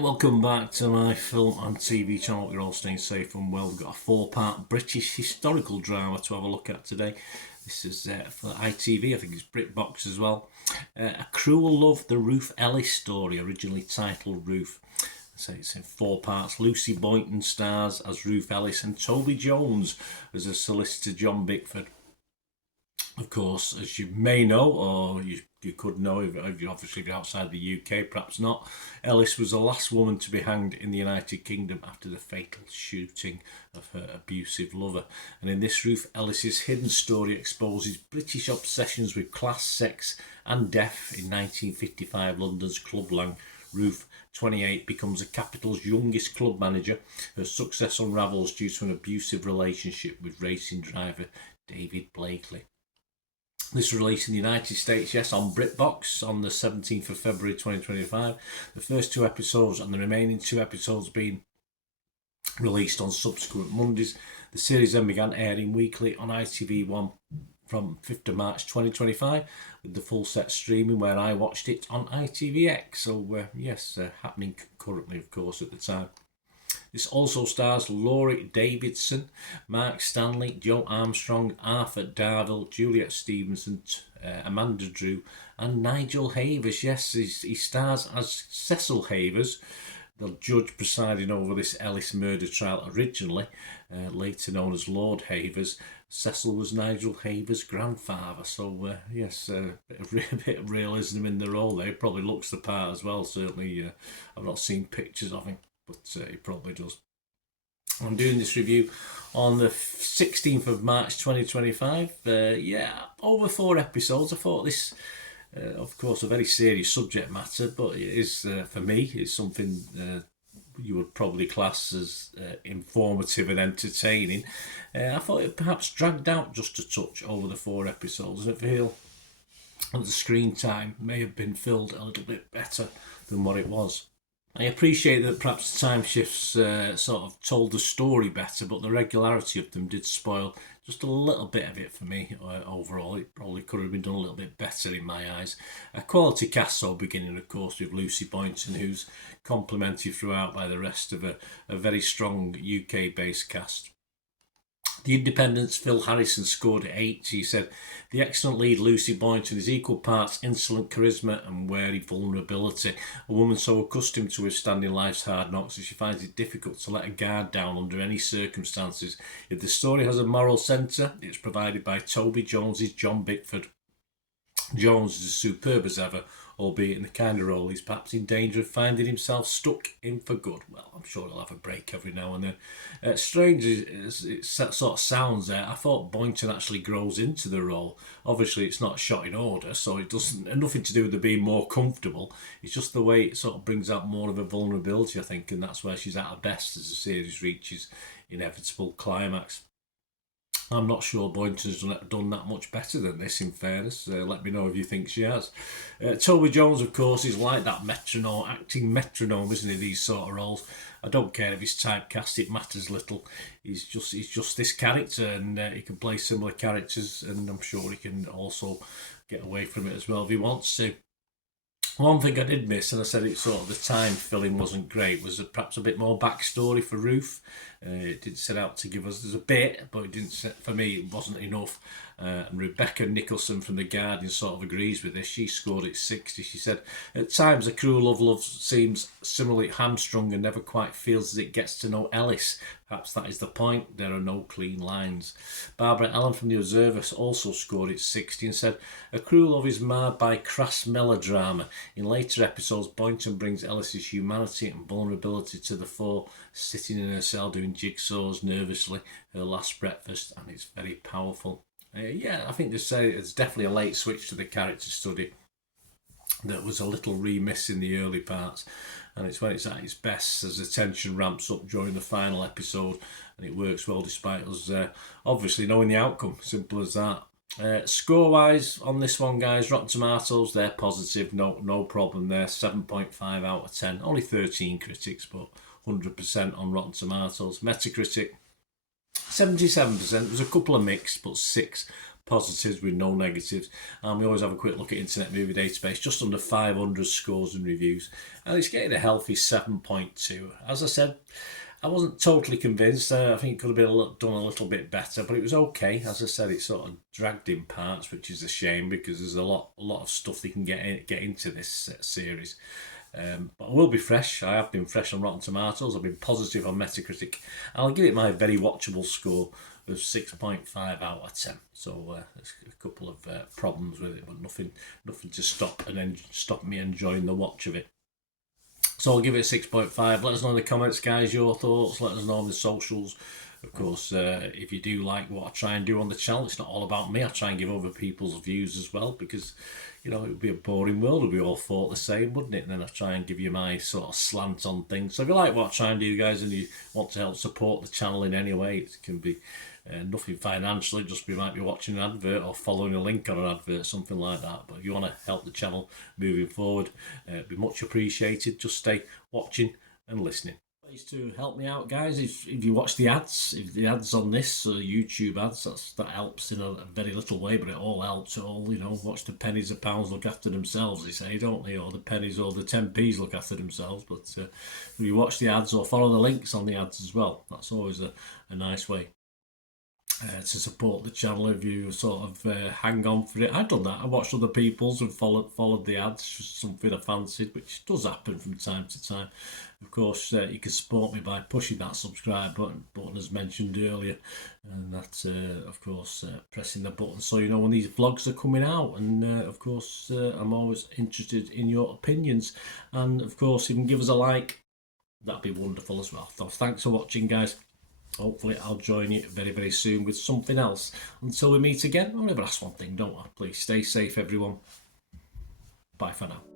Welcome back to my film and TV channel. We're all staying safe and well. We've got a 4-part British historical drama to have a look at today. This is for ITV, I think it's BritBox as well. A Cruel Love, the Ruth Ellis story, originally titled Ruth. So it's in 4 parts. Lucy Boynton stars as Ruth Ellis and Toby Jones as a solicitor John Bickford. Of course, as you may know, or you could know if you're obviously outside the UK, perhaps not, Ellis was the last woman to be hanged in the United Kingdom after the fatal shooting of her abusive lover. And in this, Ruth Ellis's hidden story exposes British obsessions with class, sex and death in 1955 London's clubland. Ruth, 28, becomes the capital's youngest club manager. Her success unravels due to an abusive relationship with racing driver David Blakely. This was released in the United States, yes, on BritBox on the 17th of February 2025. The first 2 episodes and the remaining 2 episodes being released on subsequent Mondays. The series then began airing weekly on ITV1 from 5th of March 2025, with the full set streaming where I watched it on ITVX. So, happening concurrently, of course, at the time. This also stars Laurie Davidson, Mark Stanley, Joe Armstrong, Arthur Darvill, Juliet Stevenson, Amanda Drew and Nigel Havers. Yes, he stars as Cecil Havers, the judge presiding over this Ellis murder trial originally, later known as Lord Havers. Cecil was Nigel Havers' grandfather, so a bit of realism in the role there. He probably looks the part as well, certainly. I've not seen pictures of him, but he probably does. I'm doing this review on the 16th of March 2025. Over 4 episodes. I thought this, of course, a very serious subject matter, but it is, for me, it's something you would probably class as informative and entertaining. I thought it perhaps dragged out just a touch over the 4 episodes, and I feel that the screen time may have been filled a little bit better than what it was. I appreciate that perhaps the time shifts sort of told the story better, but the regularity of them did spoil just a little bit of it for me overall. It probably could have been done a little bit better in my eyes. A quality cast, so beginning, of course, with Lucy Boynton, who's complemented throughout by the rest of a very strong UK-based cast. The Independent's Phil Harrison scored 8. He said, "The excellent lead Lucy Boynton is equal parts insolent charisma and wary vulnerability. A woman so accustomed to withstanding life's hard knocks that she finds it difficult to let her guard down under any circumstances. If the story has a moral centre, it's provided by Toby Jones's John Bickford. Jones is as superb as ever, albeit in the kind of role he's perhaps in danger of finding himself stuck in for good." Well, I'm sure he'll have a break every now and then. Strange as it sort of sounds there, I thought Boynton actually grows into the role. Obviously, it's not shot in order, so it doesn't nothing to do with her being more comfortable. It's just the way it sort of brings out more of a vulnerability, I think, and that's where she's at her best as the series reaches inevitable climax. I'm not sure Boynton's done that much better than this, in fairness. Let me know if you think she has. Toby Jones, of course, is like that metronome, acting metronome, isn't he, these sort of roles? I don't care if he's typecast, it matters little. He's just this character, and he can play similar characters, and I'm sure he can also get away from it as well if he wants to. One thing I did miss, and I said it sort of the time filling wasn't great, was perhaps a bit more backstory for Ruth. It did set out to give us, there's a bit, but it didn't set, for me, it wasn't enough. And Rebecca Nicholson from The Guardian sort of agrees with this. She scored it 60. She said, "At times, A Cruel Love seems similarly hamstrung and never quite feels as it gets to know Ellis. Perhaps that is the point. There are no clean lines." Barbara Allen from The Observer also scored it 60 and said, "A Cruel Love is marred by crass melodrama. In later episodes, Boynton brings Ellis's humanity and vulnerability to the fore, sitting in her cell doing jigsaws nervously, her last breakfast, and it's very powerful." I think they say it's definitely a late switch to the character study that was a little remiss in the early parts, and it's when it's at its best as the tension ramps up during the final episode, and it works well despite us obviously knowing the outcome. Simple as that. Score wise on this one, guys, Rotten Tomatoes, they're positive, no problem there. 7.5 out of 10. Only 13 critics, but 100% on Rotten Tomatoes. Metacritic, 77%. There's a couple of mixed, but 6 positives with no negatives, and we always have a quick look at Internet Movie Database, just under 500 scores and reviews, and it's getting a healthy 7.2. As I said, I wasn't totally convinced. I think it could have been done a little bit better, but it was okay. As I said, it sort of dragged in parts, which is a shame because there's a lot of stuff they can get into this series. But I will be fresh. I have been fresh on Rotten Tomatoes. I've been positive on Metacritic. I'll give it my very watchable score of 6.5 out of 10. So there's a couple of problems with it, but nothing to stop me enjoying the watch of it. So I'll give it a 6.5. Let us know in the comments, guys, your thoughts. Let us know on the socials. Of course, if you do like what I try and do on the channel, it's not all about me. I try and give other people's views as well, because, you know, it would be a boring world if we all thought the same, wouldn't it? And then I try and give you my sort of slant on things. So if you like what I try and do, guys, and you want to help support the channel in any way, it can be nothing financially, just you might be watching an advert or following a link on an advert, something like that. But if you want to help the channel moving forward, it'd be much appreciated. Just stay watching and listening. Ways to help me out, guys, if you watch the ads, if the ads on this YouTube ads, that helps in a very little way, but it all helps. It all, you know, watch the pennies and pounds look after themselves, they say, don't they? Or the pennies or the 10p's look after themselves. But if you watch the ads or follow the links on the ads as well, that's always a nice way to support the channel. If you sort of hang on for it, I've done that. I watched other people's and followed the ads, just something I fancied, which does happen from time to time. Of course, you can support me by pushing that subscribe button as mentioned earlier, and that's of course pressing the button so you know when these vlogs are coming out. And of course, I'm always interested in your opinions, and of course, if you can give us a like, that'd be wonderful as well. So thanks for watching, guys. Hopefully I'll join you very, very soon with something else. Until we meet again, I'll never ask one thing, don't I? Please stay safe, everyone. Bye for now.